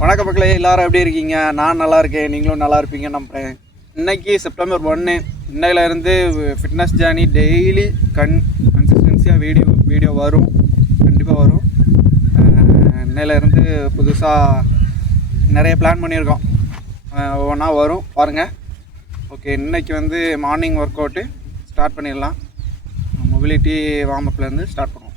வணக்க மக்களே எல்லாரும் எப்படி இருக்கீங்க? நான் நல்லா இருக்கேன். நீங்களும் நல்லா இருப்பீங்க நம்புறேன். இன்னைக்கு செப்டம்பர் ஒன்று இன்னையிலேருந்து ஃபிட்னஸ் ஜேர்னி டெய்லி கன் கன்சிஸ்டன்சியாக வீடியோ வீடியோ வரும். கண்டிப்பாக வரும். இன்னையிலேருந்து புதுசாக நிறைய பிளான் பண்ணியிருக்கோம். ஒவ்வொன்றா வரும். பாருங்கள் ஓகே இன்னைக்கு வந்து மார்னிங் ஒர்க் அவுட்டு ஸ்டார்ட் பண்ணிடலாம் மொபிலிட்டி வார்மப்லேருந்து ஸ்டார்ட் பண்ணுவோம்.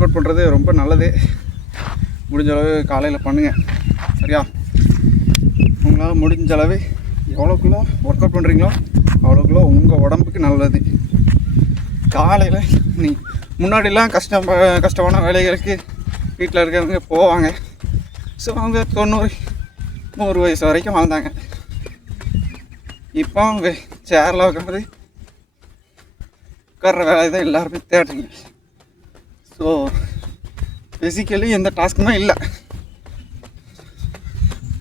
ஒர்க் அவுட் பண்ணுறது ரொம்ப நல்லது. முடிஞ்ச அளவு காலையில் பண்ணுங்கள் சரியா? உங்களால் முடிஞ்ச அளவு எவ்வளோக்குள்ளோ ஒர்க் அவுட் பண்ணுறீங்களோ அவ்வளோக்குள்ளோ உங்கள் உடம்புக்கு நல்லது. காலையில் நீ முன்னாடிலாம் கஷ்டம் கஷ்டமான வேலைகளுக்கு வீட்டில் இருக்கிறவங்க போவாங்க. ஸோ அவங்க தொண்ணூறு நூறு வயசு வரைக்கும் வாழ்ந்தாங்க. இப்போ அவங்க சேரில் உட்காந்து உட்கார்ற வேலை தான் எல்லாருமே தேடுறீங்க. ஸோ ஃபிசிக்கலி எந்த டாஸ்க்குமே இல்லை.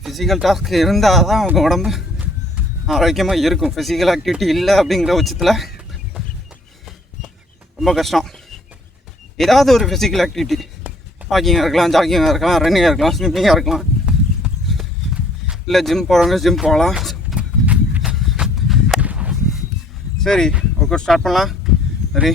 ஃபிசிக்கல் டாஸ்க் இருந்தால் தான் அவங்க உடம்பு ஆரோக்கியமாக இருக்கும். ஃபிசிக்கல் ஆக்டிவிட்டி இல்லை அப்படிங்கிற பட்சத்தில் ரொம்ப கஷ்டம். ஏதாவது ஒரு ஃபிசிக்கல் ஆக்டிவிட்டி வாக்கிங்காக இருக்கலாம் ஜாக்கிங்காக இருக்கலாம் ரன்னிங்காக இருக்கலாம் ஸ்விம்மிங்காக இருக்கலாம். இல்லை ஜிம் போகிறவங்க ஜிம் போகலாம். சரி ஓகே ஸ்டார்ட் பண்ணலாம். சரி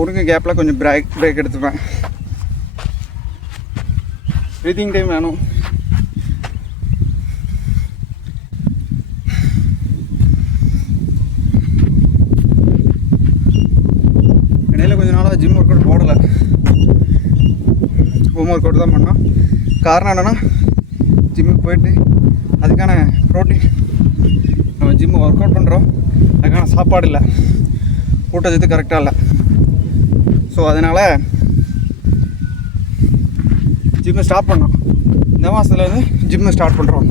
ஒருங்கு கேப்பில் கொஞ்சம் பிரேக் பிரேக் எடுத்துப்பேன். ப்ரீத்திங் டைம் வேணும். இடையில கொஞ்ச நாளாக ஜிம் ஒர்க் அவுட் போடலை. ஹோம் ஒர்க் அவுட் தான் பண்ணோம். காரணம் என்னென்னா ஜிம்முக்கு போயிட்டு அதுக்கான ப்ரோட்டீன் நம்ம ஜிம்மு ஒர்க் அவுட் பண்ணுறோம் அதுக்கான சாப்பாடு இல்லை. ஊட்டச்சத்து கரெக்டாக இல்லை. ஸோ அதனால் ஜிம்மு ஸ்டார்ட் பண்ணோம் இந்த மாதத்துலேருந்து ஜிம்மை ஜிம்மு ஸ்டார்ட் பண்ணுறோம்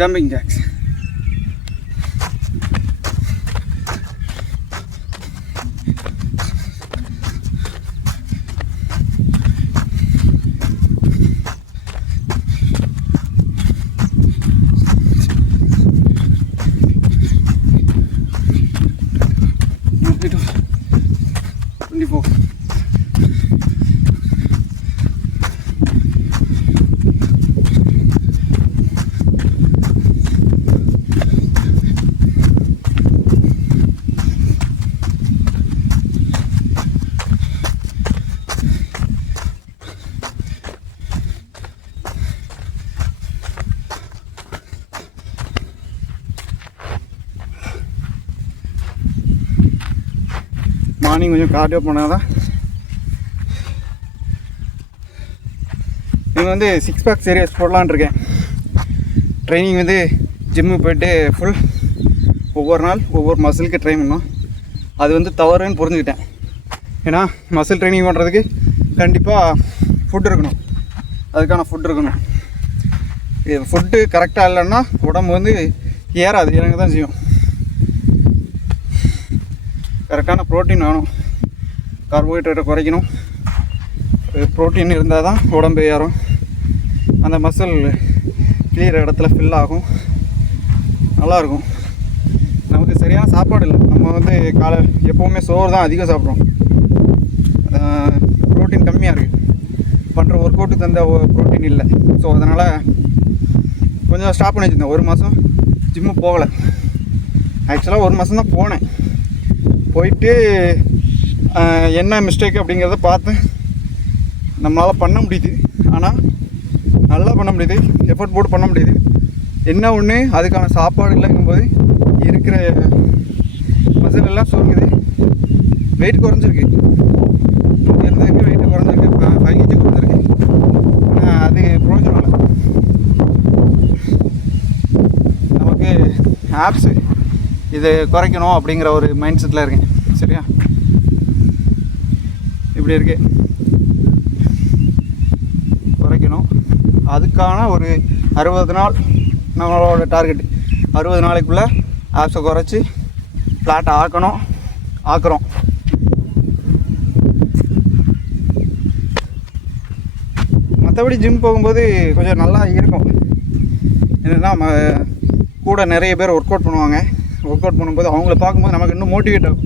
jumping jacks. Twenty-four. கொஞ்சம் கார்டியோ பண்ணால் தான் நீங்கள் வந்து சிக்ஸ் பேக் சீரியஸ் போடலான்னு இருக்கேன். ட்ரைனிங் வந்து ஜிம்மு போய்ட்டு ஃபுல் ஒவ்வொரு நாள் ஒவ்வொரு மசிலுக்கு ட்ரைன் பண்ணோம். அது வந்து தவறுன்னு புரிஞ்சுக்கிட்டேன். ஏன்னா மசில் ட்ரைனிங் பண்ணுறதுக்கு கண்டிப்பாக ஃபுட் இருக்கணும். அதுக்கான ஃபுட் இருக்கணும். இது ஃபுட்டு கரெக்டாக இல்லைன்னா உடம்பு வந்து ஏறாது. இறங்க தான் செய்யும். கரெக்டான ப்ரோட்டீன் வேணும். கார்போஹைட்ரேட்டை குறைக்கணும். ப்ரோட்டீன் இருந்தால் தான் உடம்பு ஏறும். அந்த மசில் கிளியர் இடத்துல ஃபில் ஆகும். நல்லாயிருக்கும். நமக்கு சரியான சாப்பாடு இல்லை. நம்ம வந்து காலை எப்போவுமே சோறு தான் அதிகம் சாப்பிட்றோம். ப்ரோட்டீன் கம்மியாக இருக்குது பண்ணுற ஒர்க் அவுட்டுக்கு தந்த ப்ரோட்டீன் இல்லை. ஸோ அதனால் கொஞ்சம் ஸ்டாப் பண்ணி வச்சுருந்தேன். ஒரு மாதம் ஜிம்மு போகலை. ஆக்சுவலாக ஒரு மாதம் தான் போனேன். போயிட்டு என்ன மிஸ்டேக் அப்படிங்கிறத பார்த்து நம்மளால் பண்ண முடியுது. ஆனால் நல்லா பண்ண முடியுது. எஃபர்ட் போட்டு பண்ண முடியுது. என்ன ஒன்று அதுக்கான சாப்பாடு இல்லைங்கும்போது இருக்கிற மசில் எல்லாம் சுருங்குது. வெயிட் குறைஞ்சிருக்கு. இருந்ததுக்கு வெயிட் குறைஞ்சிருக்கு. ஃபைவ் கேஜி குறைஞ்சிருக்கு. அது பிரயோஜனம் இல்லை. நமக்கு ஆப்ஸு இது குறைக்கணும் அப்படிங்கிற ஒரு மைண்ட் செட்டில் இருக்கேன். சரியா? இப்படி இருக்கு. குறைக்கணும். அதுக்கான ஒரு அறுபது நாள் நம்மளோட டார்கெட் அறுபது நாளைக்குள்ளே ஆப்ஸை குறைச்சி ஃப்ளாட்டை ஆக்கணும் ஆக்குறோம். மற்றபடி ஜிம் போகும்போது கொஞ்சம் நல்லா இருக்கும். என்னென்னா ம- கூட நிறைய பேர் ஒர்க் அவுட் பண்ணுவாங்க. ஒர்க் அவுட் பண்ணும்போது அவங்கள பார்க்கும்போது நமக்கு இன்னும் மோட்டிவேட் ஆகும்.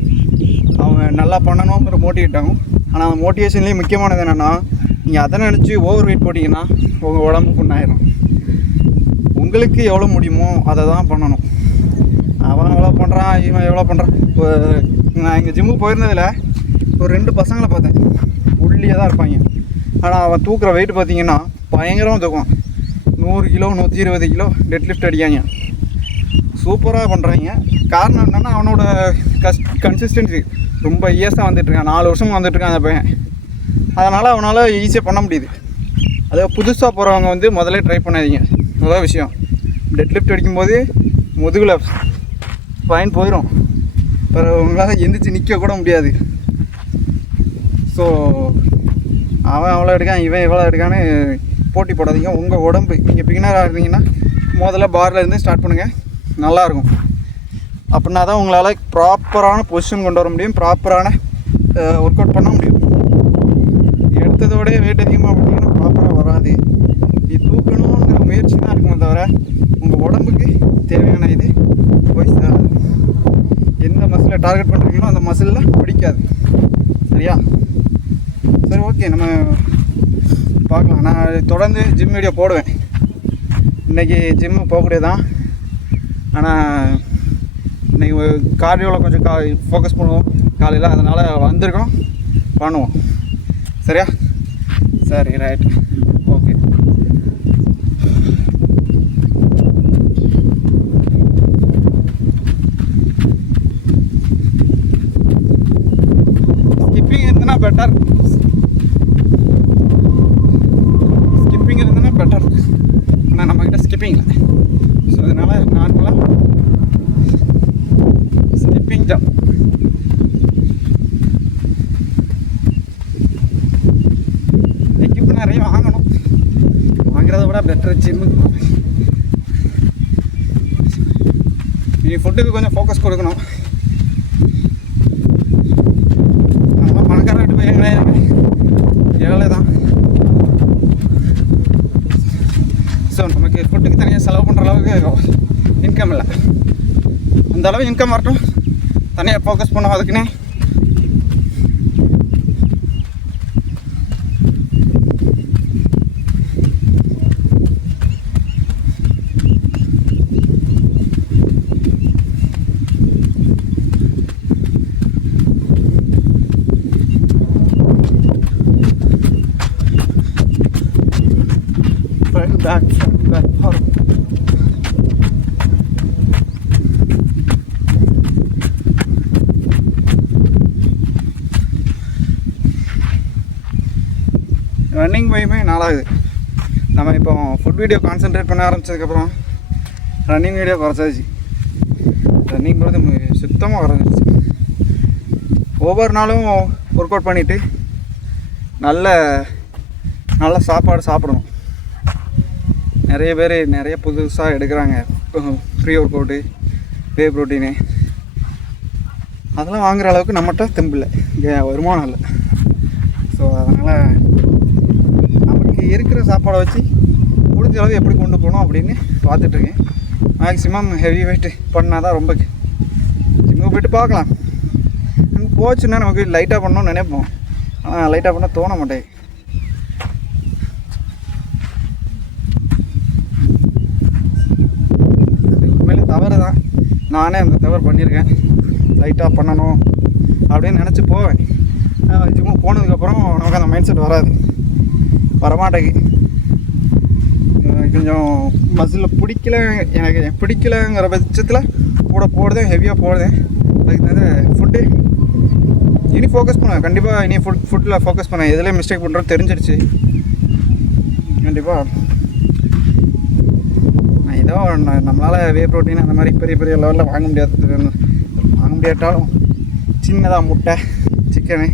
அவங்க நல்லா பண்ணணுங்கிற மோட்டிவேட் ஆகும் ஆனால் அந்த மோட்டிவேஷன்லேயே முக்கியமானது என்னென்னா நீங்கள் அதை நினச்சி ஓவர் வெயிட் போட்டிங்கன்னா உங்கள் உடம்பு புண்ணாயிரும். உங்களுக்கு எவ்வளோ முடியுமோ அதை தான் பண்ணணும். அவன் எவ்வளோ பண்ணுறான் இவன் எவ்வளோ பண்ணுறான் இப்போ நான் எங்கள் ஜிம்முக்கு போயிருந்ததில் ஒரு ரெண்டு பசங்களை பார்த்தேன். ஒல்லியாக தான் இருப்பாங்க. ஆனால் அவன் தூக்குற வெயிட் பார்த்தீங்கன்னா பயங்கரமாக தூக்குவான். நூறு கிலோ நூற்றி இருபது கிலோ டெட் லிஃப்ட் அடிக்காங்க. சூப்பராக பண்ணுறாங்க காரணம் என்னென்னா அவனோட கஸ் கன்சிஸ்டன்சி ரொம்ப இயர்ஸாக வந்துட்டுருக்கான் நாலு வருஷமாக வந்துட்டுருக்கான் அந்த பையன். அதனால் அவனால் ஈஸியாக பண்ண முடியுது. அதே புதுசாக போகிறவங்க வந்து முதல்ல ட்ரை பண்ணாதீங்க. முதல் விஷயம். டெட் லிஃப்ட் அடிக்கும்போது முதுகில் பயன் போயிடும் பிறகு உங்களால் எந்திரிச்சு நிற்க கூட முடியாது. ஸோ அவன் அவ்வளோ எடுக்கான் இவன் இவ்வளோ எடுக்கான்னு போட்டி போடாதீங்க. உங்கள் உடம்பு. நீங்கள் பிகினராக இருந்தீங்கன்னா முதல்ல பார்ல இருந்து ஸ்டார்ட் பண்ணுங்கள் நல்லாயிருக்கும் அப்படின்னா தான் உங்களால் ப்ராப்பரான பொசிஷன் கொண்டு வர முடியும் ப்ராப்பரான ஒர்க் அவுட் பண்ண முடியும். எடுத்ததோடய வெயிட் அதிகமாக பண்ணிங்கன்னா ப்ராப்பராக வராது. இது தூக்கணுங்கிற முயற்சி தான் இருக்குமே தவிர உங்கள் உடம்புக்கு தேவையான இது போய் சேராது எந்த மசிலை டார்கெட் பண்ணுறீங்களோ அந்த மசிலில் பிடிக்காது. சரியா? சரி ஓகே நம்ம பார்க்கலாம். நான் தொடர்ந்து ஜிம் வீடியோ போடுவேன். இன்றைக்கி ஜிம்மு போகக்கூடியதான் ஆனால் இன்றைக்கி கார்டியோவில் கொஞ்சம் கா ஃபோக்கஸ் பண்ணுவோம் காலையில். அதனால் வந்திருக்கோம். பண்ணுவோம். சரியா? சரி ரைட் ஓகே ஸ்கிப்பிங் இருந்ததுன்னா பெட்டர் ஸ்கிப்பிங் இருந்ததுன்னா பெட்டர் ஆனால் நம்மக்கிட்ட ஸ்கிப்பிங் இல்லை ஸோ அதனால் நார்மலாக ஸ்கிப்பிங் ஜம்ப் எக்யூப் நிறைய வாங்கணும் வாங்குறத விட பெட்டர் ஜிம்முக்கு நீ ஃபுட்டுக்கு கொஞ்சம் ஃபோக்கஸ் கொடுக்கணும் நம்ம பணக்கார வீட்டு பையங்களே ஏழை தான் ஸோ நமக்கு ஃபுட்டுக்கு தனியாக செலவு பண்ணுற அளவுக்கு இன்கம் இல்லை அந்த அளவு இன்கம் வரட்டும். தனியாக ஃபோக்கஸ் பண்ணுவோம் அதுக்குன்னே ரன்னிங் நாளாகுது. நம்ம இப்போ ஃபுட் வீடியோ கான்சென்ட்ரேட் பண்ண ஆரம்பிச்சதுக்கப்புறம் ரன்னிங் வீடியோ குறைச்சாச்சு. ரன்னிங் போகிறது சுத்தமாக குறைஞ்சிருச்சு. ஒவ்வொரு நாளும் ஒர்க் அவுட் பண்ணிவிட்டு நல்ல நல்ல சாப்பாடு சாப்பிடணும். நிறைய பேர் நிறைய புதுசாக எடுக்கிறாங்க. Free workout whey protein அதெல்லாம் வாங்குற அளவுக்கு நம்மகிட்ட தெம்பில்லை. வருமானம் இல்லை. ஸோ அதனால் இருக்கிற சாப்பாடை வச்சு முடிஞ்ச அளவு எப்படி கொண்டு போகணும் அப்படின்னு பார்த்துட்ருக்கேன். மேக்ஸிமம் ஹெவி வெயிட் பண்ணால் தான் ரொம்ப ஜிம்முக்கு போயிட்டு பார்க்கலாம். அங்கே போச்சுன்னா நமக்கு லைட்டாக பண்ணணும்னு நினைப்போம். ஆனால் லைட்டாக பண்ண தோண மாட்டேன் அது உண்மையிலே தவறு தான். நானே அந்த தவறு பண்ணியிருக்கேன். லைட்டாக பண்ணணும் அப்படின்னு நினச்சி போவேன். ஜிம்மு போனதுக்கப்புறம் நமக்கு அந்த மைண்ட் செட் வராது. வரமாட்டேங்குது. கொஞ்சம் மசிலில் பிடிக்கல எனக்கு பிடிக்கலங்கிற பட்சத்தில் கூட போடுதேன் ஹெவியாக போடுதேன் அதுக்கு தகுந்த ஃபுட்டு இனி ஃபோக்கஸ் பண்ணுவேன். கண்டிப்பாக இனி ஃபுட் ஃபுட்டில் ஃபோக்கஸ் பண்ணேன் எதுலேயும் மிஸ்டேக் பண்ணுறது தெரிஞ்சிடுச்சு கண்டிப்பாக நான் ஏதோ நம்மளால் வே ப்ரோட்டீன் அந்த மாதிரி பெரிய பெரிய லெவலில் வாங்க முடியாது. வாங்க முடியாட்டாலும் சின்னதாக முட்டை சிக்கனு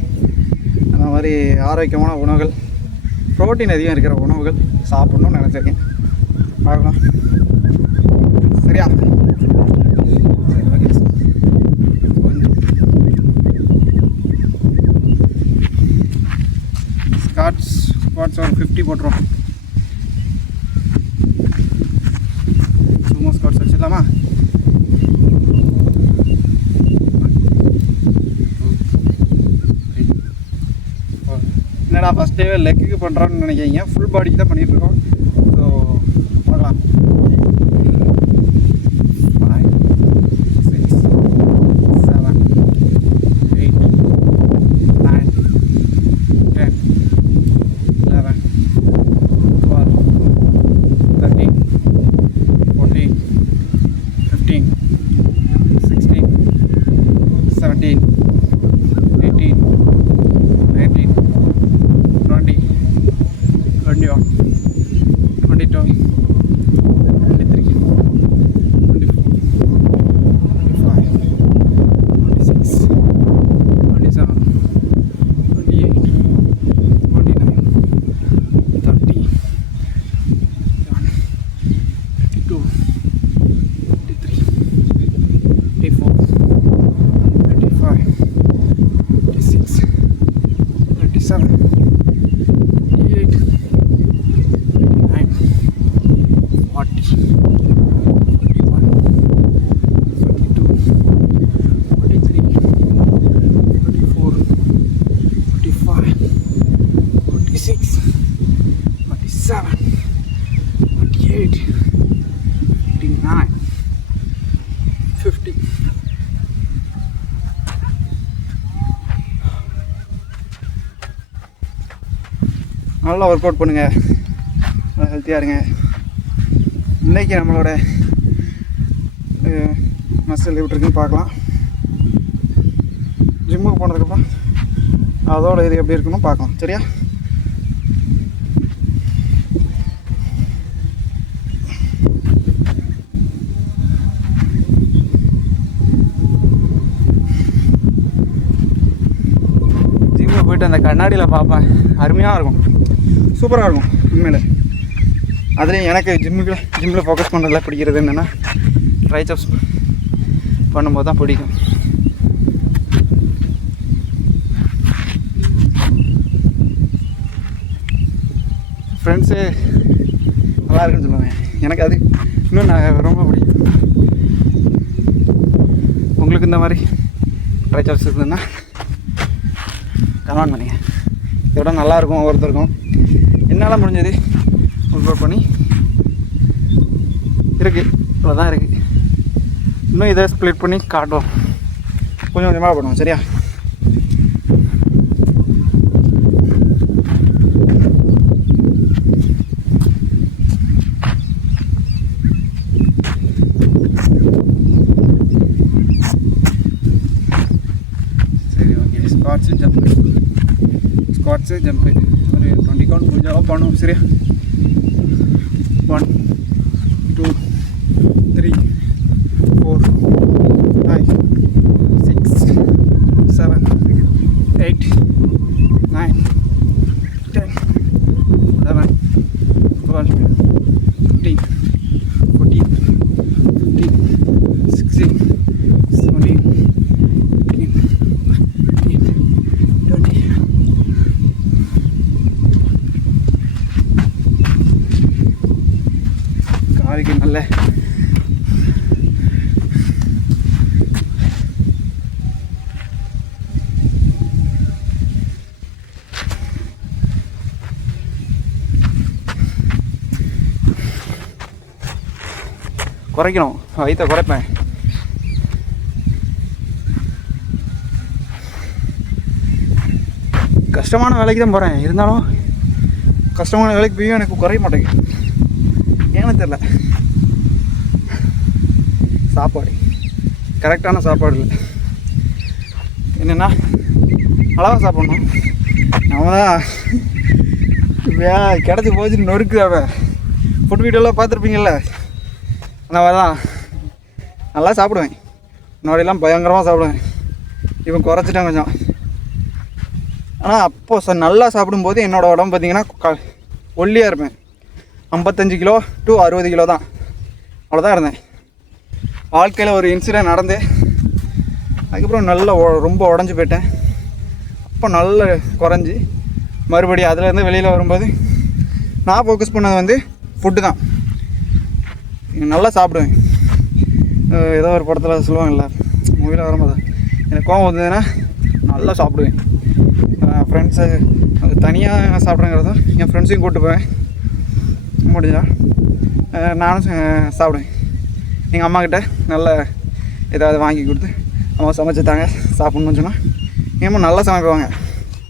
அந்த மாதிரி ஆரோக்கியமான உணவுகள். ப்ரோட்டீன் அதிகம் இருக்கிற உணவுகள் சாப்பிட்ணும்னு நினச்சிருக்கேன். பார்க்கலாம். சரியா? சரி ஓகே ஸ்காட்ஸ் ஒரு ஃபிஃப்டி போட்டுருவோம். என்னடா ஃபஸ்ட் டேவே லெக்குக்கு பண்ணுறோன்னு நினைக்கிறீங்க ஃபுல் பாடிக்கு தான் பண்ணிகிட்ருக்கோம் நல்லா ஒர்க் அவுட் பண்ணுங்கள் ஹெல்த்தியாக இருங்க. இன்றைக்கி நம்மளோட மசில் எப்படி இருக்குன்னு பார்க்கலாம். ஜிம்முக்கு போனதுக்கப்புறம் அதோட இது எப்படி இருக்குன்னு பார்க்கலாம். சரியா? ஜிம்முக்கு போயிட்டு அந்த கண்ணாடியில் பார்ப்பேன். அருமையாக இருக்கும். சூப்பராக இருக்கும் உண்மையில். அதுலேயும் எனக்கு ஜிம்முக்கு ஜிம்மில் ஃபோக்கஸ் பண்ணுறதுல பிடிக்கிறது என்னென்னா ட்ரைச்சப்ஸ் பண்ணும்போது தான் பிடிக்கும். ஃப்ரெண்ட்ஸு நல்லா இருக்குன்னு சொல்லுவாங்க. எனக்கு அது இன்னும் நான் ரொம்ப பிடிக்கும். உங்களுக்கு இந்த மாதிரி ட்ரைச்சப்ஸ் இருந்ததுன்னா கமெண்ட் பண்ணுங்கள் இதோட நல்லாயிருக்கும் ஒவ்வொருத்தருக்கும். என்னால் முடிஞ்சது? ஒர்க் பண்ணி. இருக்குது இவ்வளோதான் இருக்குது இன்னும் இதை ஸ்ப்ளிட் பண்ணி காட்டுவோம். கொஞ்சம் கொஞ்சமாக பண்ணுவோம் சரியா? சரி okay squats jump squats jump compound of area 1 2 3 குறைக்கணும். வயிற்ற குறைப்பேன். கஷ்டமான வேலைக்கு தான் போகிறேன் இருந்தாலும் கஷ்டமான வேலைக்கு போய் எனக்கு குறைய மாட்டேங்குது. ஏன்னு தெரில சாப்பாடு. கரெக்டான சாப்பாடு இல்லை. என்னென்னா அளவாக சாப்பிட்ணும். நம்ம தான் வே கிடச்சி போச்சு நொறுக்குதாவே ஃபுட் வீடியோலாம் பார்த்துருப்பீங்கள்ல அந்த மாதிரி தான். நல்லா சாப்பிடுவேன். முன்னாடிலாம் பயங்கரமாக சாப்பிடுவேன். இப்போ குறைச்சிட்டேன் கொஞ்சம். ஆனால் அப்போது ச நல்லா சாப்பிடும்போது என்னோடய உடம்பு பார்த்தீங்கன்னா க ஒல்லியாக இருப்பேன். ஐம்பத்தஞ்சு கிலோ டு அறுபது கிலோ தான். அவ்வளோதான் இருந்தேன். வாழ்க்கையில் ஒரு இன்சிடென்ட் நடந்து அதுக்கப்புறம் நல்லா ஒ- ரொம்ப உடஞ்சி போயிட்டேன். அப்போ நல்ல குறைஞ்சி மறுபடியும் அதுலேருந்து வெளியில் வரும்போது நான் ஃபோக்கஸ் பண்ணது வந்து ஃபுட்டு தான். நல்லா சாப்பிடுவேன் ஏதோ ஒரு படத்தில் சொல்லுவாங்கல்ல மூவியில் வரும்போது. எனக்கு கோவம் வந்ததுன்னா நல்லா சாப்பிடுவேன். ஃப்ரெண்ட்ஸு அது தனியாக சாப்பிட்றேங்கிறதும் என் ஃப்ரெண்ட்ஸையும் கூப்பிட்டு போவேன். முடிஞ்சா நானும் சாப்பிடுவேன். எங்கள் அம்மாக்கிட்ட நல்ல ஏதாவது வாங்கி கொடுத்து அம்மா சமைச்சு தாங்க சாப்பிட்ணுன்னு சொன்னால் எங்கள் அம்மா நல்லா சமைப்பாங்க.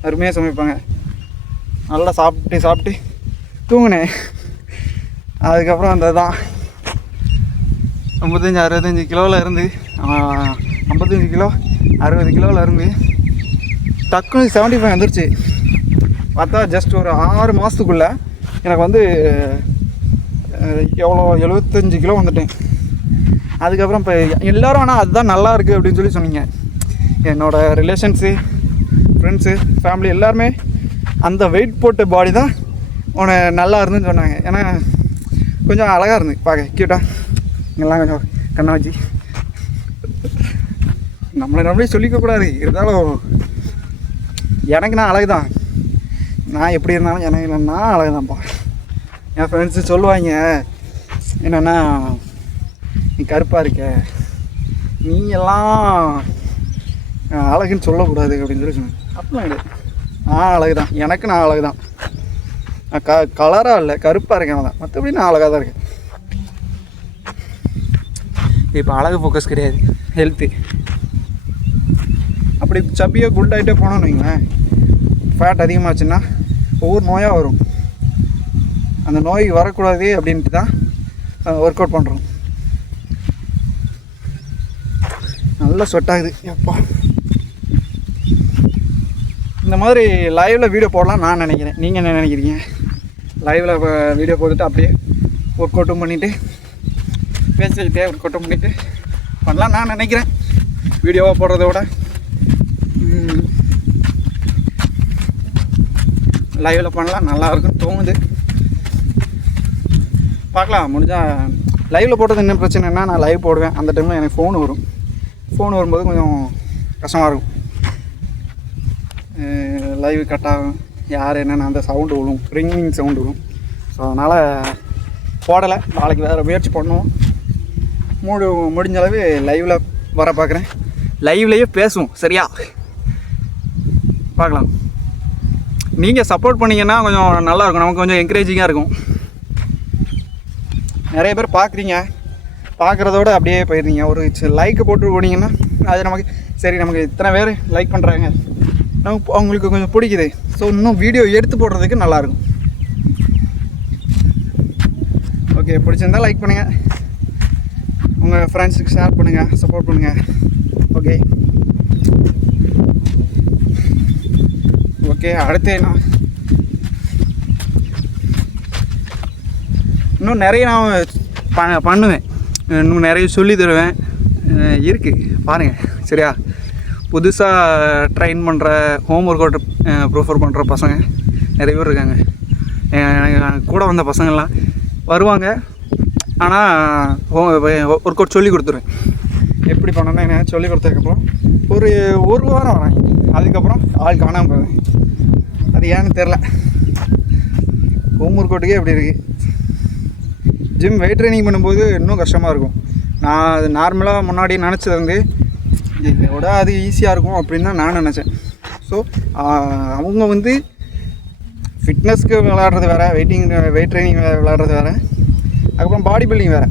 அருமையாக சமைப்பாங்க. நல்லா சாப்பிட்டு சாப்பிட்டு தூங்கினேன். அதுக்கப்புறம் அந்த தான் ஐம்பத்தஞ்சு அறுபத்தஞ்சு கிலோவில் இருந்து ஐம்பத்தஞ்சு கிலோ அறுபது கிலோவில் இருந்து டக்குனு செவன்ட்டி ஃபைவ் வந்துருச்சு. பார்த்தா ஜஸ்ட் ஒரு ஆறு மாதத்துக்குள்ளே எனக்கு வந்து எவ்வளோ எழுபத்தஞ்சு கிலோ வந்துட்டேன். அதுக்கப்புறம் இப்போ எல்லோரும் ஆனால் அதுதான் நல்லா இருக்குது அப்படின்னு சொல்லி சொன்னீங்க. என்னோடய ரிலேஷன்ஸு ஃப்ரெண்ட்ஸு ஃபேமிலி எல்லாருமே அந்த வெயிட் போட்ட பாடி தான் உன நல்லா இருந்துன்னு சொன்னாங்க. ஏன்னா கொஞ்சம் அழகாக இருந்து பார்க்க க்யூட்டாக இங்கெல்லாம் கொஞ்சம் கண்ணை வச்சு. நம்மளை நம்மளே சொல்லிக்க கூடாது இருந்தாலும் எனக்கு நான் அழகு தான் நான் எப்படி இருந்தாலும் எனக்கு நான் அழகு தான்ப்பா என் ஃப்ரெண்ட்ஸு சொல்லுவாங்க என்னென்னா நீ கருப்பாக இருக்க. நீ எல்லாம் அழகுன்னு சொல்லக்கூடாது அப்படின்னு சொல்லி சொன்னேன் அப்படிலாம் கிடையாது. நான் அழகு தான் எனக்கு நான் அழகு தான் நான் க கலராக இல்லை. கருப்பாக இருக்கேன் தான் மற்றபடி நான் அழகாக தான் இருக்கேன். இப்போ அழகு ஃபோக்கஸ் கிடையாது. ஹெல்த்து அப்படி சப்பியாக குண்டாகிட்டே போனோம்னு வைங்களேன். ஃபேட் அதிகமாகச்சுன்னா ஒவ்வொரு நோயாக வரும். அந்த நோய் வரக்கூடாது அப்படின்ட்டு தான் ஒர்க் அவுட் பண்ணுறோம் நல்லா ஸ்வெட் ஆகுது. எப்பா. இந்த மாதிரி லைவில் வீடியோ போடலாம் நான் நினைக்கிறேன். நீங்கள் என்ன நினைக்கிறீங்க? லைவில் வீடியோ போட்டுட்டு அப்படியே ஒர்க் அவுட்டும் பண்ணிவிட்டு பேசிக்கிட்டே ஒரு கூட்டம் பண்ணிவிட்டு பண்ணலாம் நான் நினைக்கிறேன். வீடியோவாக போடுறத விட. லைவில் பண்ணலாம் நல்லா தோணுது. பார்க்கலாம் முடிஞ்சால் லைவில் போட்டது என்ன பிரச்சனைனா நான் லைவ் போடுவேன். அந்த டைமில் எனக்கு ஃபோன் வரும். ஃபோன் வரும்போது கொஞ்சம் கஷ்டமாக இருக்கும். லைவ் கட் ஆகும் யார் என்னென்ன அந்த சவுண்டு விழும். ரிங்கிங் சவுண்டு விழும். ஸோ அதனால் போடலை. நாளைக்கு வேறு முயற்சி பண்ணுவோம். மூடு முடிஞ்ச அளவு லைவில் வர பார்க்குறேன் லைவ்லேயே பேசுவோம் சரியா? பார்க்கலாம் நீங்கள் சப்போர்ட் பண்ணீங்கன்னா கொஞ்சம் நல்லாயிருக்கும் நமக்கு கொஞ்சம் என்கரேஜிங்காக இருக்கும். நிறைய பேர் பார்க்குறீங்க பார்க்குறதோட அப்படியே போயிருந்தீங்க ஒரு லைக்கை போட்டு போனீங்கன்னா அது நமக்கு சரி நமக்கு இத்தனை பேர் லைக் பண்ணுறாங்க நமக்கு அவங்களுக்கு கொஞ்சம் பிடிக்குது. ஸோ இன்னும் வீடியோ எடுத்து போடுறதுக்கு நல்லாயிருக்கும் ஓகே பிடிச்சிருந்தா லைக் பண்ணுங்கள் உங்கள் ஃப்ரெண்ட்ஸுக்கு ஷேர் பண்ணுங்கள் சப்போர்ட் பண்ணுங்கள் ஓகே ஓகே அடுத்து நான் இன்னும் நிறைய நான் ப பண்ணுவேன். இன்னும் நிறைய சொல்லி தருவேன். இருக்குது பாருங்கள் சரியா? புதுசாக ட்ரைன் பண்ணுற ஹோம் ஒர்க் அவுட் ப்ரிஃபர் பண்ணுற பசங்க நிறைய பேர் இருக்காங்க. எனக்கு கூட வந்த பசங்கள்லாம் வருவாங்க. ஆனால் ஒர்க் அவுட் சொல்லி கொடுத்துருவேன் எப்படி பண்ணணும் எனக்கு சொல்லி கொடுத்ததுக்கப்புறம் ஒரு ஒரு வாரம் வராங்க. அதுக்கப்புறம் ஆள் காணாமல் போவேன் அது ஏன்னு தெரில ஹோம் ஒர்க் அவுட்டுக்கே எப்படி இருக்குது ஜிம் வெயிட் ட்ரைனிங் பண்ணும்போது இன்னும் கஷ்டமாக இருக்கும். நான் அது நார்மலாக முன்னாடி நினச்சது வந்து இதை விட அது ஈஸியாக இருக்கும் அப்படின்னு தான் நான் நினச்சேன். ஸோ அவங்க வந்து ஃபிட்னஸ்க்கு விளாட்றது வேறு வெயிட்டிங் வெயிட் ட்ரைனிங் விளாட்றது வேறு. அதுக்கப்புறம் பாடி பில்டிங் வேறு.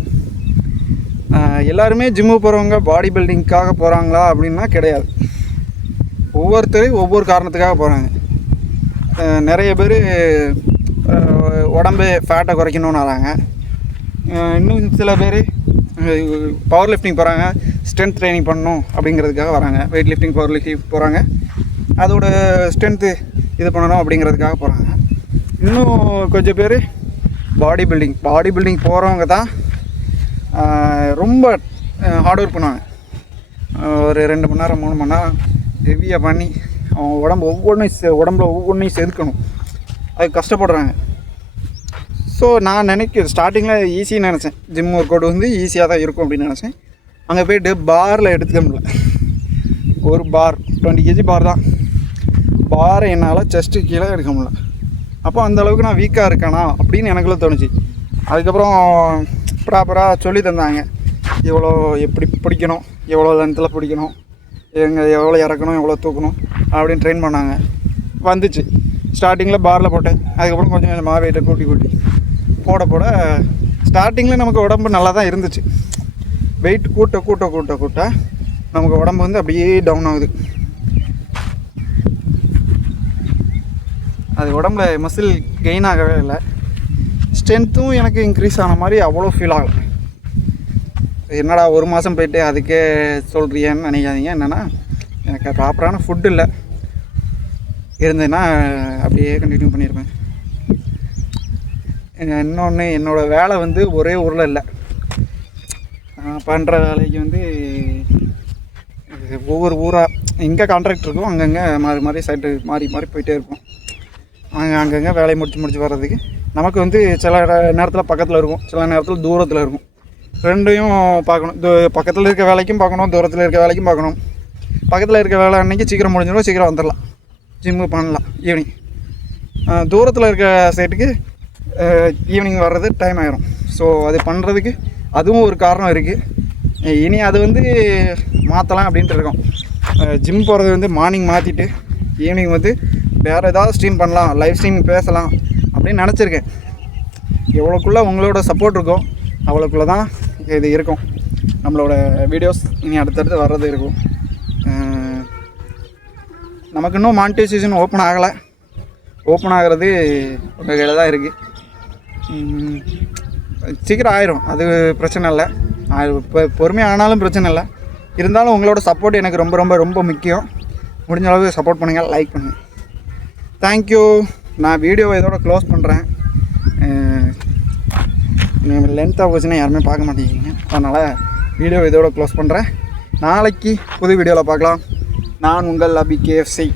எல்லாருமே ஜிம்முக்கு போகிறவங்க பாடி பில்டிங்க்காக போகிறாங்களா அப்படின்னா கிடையாது. ஒவ்வொருத்தரும் ஒவ்வொரு காரணத்துக்காக போகிறாங்க நிறைய பேர் உடம்பு ஃபேட்டை குறைக்கணும்னு வராங்க இன்னும் சில பேர் பவர் லிஃப்டிங் போகிறாங்க ஸ்ட்ரென்த் ட்ரைனிங் பண்ணணும் அப்படிங்கிறதுக்காக வராங்க. வெயிட் லிஃப்டிங் பவர் லிஃப்டிங் போகிறாங்க அதோட ஸ்ட்ரென்த்து இது பண்ணணும் அப்படிங்கிறதுக்காக போகிறாங்க இன்னும் கொஞ்சம் பேர் பாடி பில்டிங் பாடி பில்டிங் போகிறவங்க தான் ரொம்ப ஹார்ட் ஒர்க் பண்ணுவாங்க. ஒரு ரெண்டு மணி நேரம் மூணு மணி நேரம் ஹெவியாக பண்ணி அவங்க உடம்பு ஒவ்வொன்றையும் உடம்புல ஒவ்வொன்றையும் செதுக்கணும். அது கஷ்டப்படுறாங்க. ஸோ நான் நினைக்க ஸ்டார்டிங்கில் ஈஸின்னு நினச்சேன். ஜிம் ஒர்க் அவுட் வந்து ஈஸியாக தான் இருக்கும் அப்படின்னு நினச்சேன். அங்கே போயிட்டு பாரில் எடுத்துக்க முடியல. ஒரு பார் டுவெண்ட்டி கேஜி பார் தான். பாரை என்னால் செஸ்ட்டு கீழே எடுக்க முடியல. அப்போ அந்த அளவுக்கு நான் வீக்காக இருக்கேனா அப்படின்னு எனக்குள்ள தோணுச்சு. அதுக்கப்புறம் ப்ராப்பராக சொல்லி தந்தாங்க. எவ்வளோ எப்படி பிடிக்கணும்? எவ்வளோ லென்த்தில் பிடிக்கணும்? எங்கே எவ்வளோ இறக்கணும்? எவ்வளோ தூக்கணும்? அப்படின்னு ட்ரெயின் பண்ணாங்க. வந்துச்சு. ஸ்டார்டிங்கில் பாரில் போட்டேன். அதுக்கப்புறம் கொஞ்சம் கொஞ்சமாக வெயிட்டை கூட்டி கூட்டி. போட போட ஸ்டார்டிங்கில் நமக்கு உடம்பு நல்லா தான் இருந்துச்சு. வெயிட் கூட்ட கூட்ட கூட்ட கூட்ட நமக்கு உடம்பு வந்து அப்படியே டவுன் ஆகுது. அது உடம்புல மசில் கெயின் ஆகவே இல்லை. ஸ்ட்ரென்த்தும் எனக்கு இன்க்ரீஸ் ஆன மாதிரி அவ்வளோ ஃபீல் ஆகலை. என்னடா ஒரு மாதம் போயிட்டு அதுக்கே சொல்கிறியன்னு நினைக்காதீங்க. என்னென்னா எனக்கு ப்ராப்பரான ஃபுட் இல்லை. இருந்ததுன்னா அப்படியே கண்டினியூ பண்ணியிருப்பேன் இன்னொன்று என்னோடய வேலை வந்து ஒரே ஊரில் இல்லை. நான் பண்ணுற வேலைக்கு வந்து ஒவ்வொரு ஊராக எங்கே கான்ட்ராக்ட் இருக்கோ அங்கங்கே மாறி மாறி சைட்டு மாறி மாறி போயிட்டே இருப்போம். அங்கே அங்கங்கே வேலையை முடிச்சு முடிச்சு வர்றதுக்கு. நமக்கு வந்து சில நேரத்தில் பக்கத்தில் இருக்கும். சில நேரத்தில் தூரத்தில் இருக்கும். ரெண்டையும் பார்க்கணும். பக்கத்தில் இருக்க வேலைக்கும் பார்க்கணும். தூரத்தில் இருக்க வேலைக்கும் பார்க்கணும். பக்கத்தில் இருக்க வேலை அன்றைக்கி சீக்கிரம் முடிஞ்சிடும். சீக்கிரம் வந்துடலாம் ஜிம்மு பண்ணலாம். ஈவினிங் தூரத்தில் இருக்க சைட்டுக்கு ஈவினிங் வர்றது டைம் ஆகிரும் ஸோ அது பண்ணுறதுக்கு அதுவும் ஒரு காரணம் இருக்குது இனி அது வந்து மாற்றலாம் அப்படின்ட்டு இருக்கோம். ஜிம் போகிறது வந்து மார்னிங் மாற்றிட்டு ஈவினிங் வந்து வேறு ஏதாவது ஸ்ட்ரீம் பண்ணலாம் லைவ் ஸ்ட்ரீம் பேசலாம் அப்படின்னு நினச்சிருக்கேன். எவ்வளோக்குள்ளே உங்களோட சப்போர்ட் இருக்கோ அவ்வளோக்குள்ளே தான் இது இருக்கும். நம்மளோட வீடியோஸ் இனி அடுத்தடுத்து வர்றது இருக்கும். நமக்கு இன்னும் மானிட்டைசேஷன் ஓப்பன் ஆகலை. ஓப்பன் ஆகிறது உங்கள் கையில் தான் இருக்குது சீக்கிரம் ஆயிரும். அது பிரச்சனை இல்லை. இப்போ பொறுமையாக ஆனாலும் பிரச்சனை இல்லை. இருந்தாலும் உங்களோட சப்போர்ட் எனக்கு ரொம்ப ரொம்ப ரொம்ப முக்கியம். முடிஞ்ச அளவு சப்போர்ட் பண்ணுங்கள் லைக் பண்ணுங்கள் தேங்க்யூ நான் வீடியோவை இதோட க்ளோஸ் பண்ணுறேன் லென்த்தாக போச்சுன்னா யாருமே பார்க்க மாட்டேங்கிறீங்க. அதனால் வீடியோ இதோட க்ளோஸ் பண்ணுறேன் நாளைக்கு புது வீடியோவில் பார்க்கலாம். நான் உங்கள் அபி கேஎஃப்சி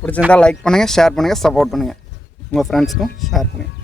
பிடிச்சிருந்தா லைக் பண்ணுங்கள் ஷேர் பண்ணுங்கள் சப்போர்ட் பண்ணுங்கள் உங்கள் ஃப்ரெண்ட்ஸ்க்கும் ஷேர் பண்ணுங்கள்